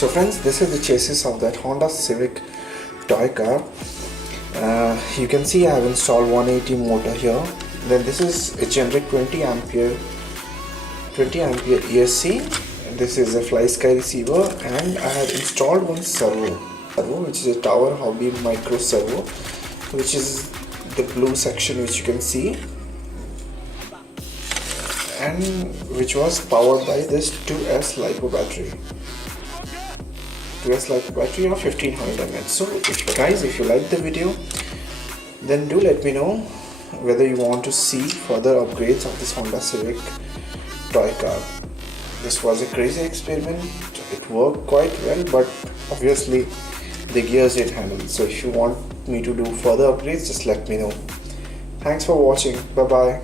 So friends, this is the chassis of that Honda Civic toy car. You can see I have installed 180 motor here. Then this is a generic 20 ampere ESC. This is a FLusky receiver, and I have installed one servo, which is a towerhobby micro servo, which is the blue section which you can see, and which was powered by this 2S Lipo battery. 2S Lipo battery of 1500 mAh. So if you like the video, then do let me know whether you want to see further upgrades of this Honda Civic toy car. This was a crazy experiment. It worked quite well, but obviously the gears didn't handle. So if you want me to do further upgrades, just let me know. Thanks for watching. Bye bye.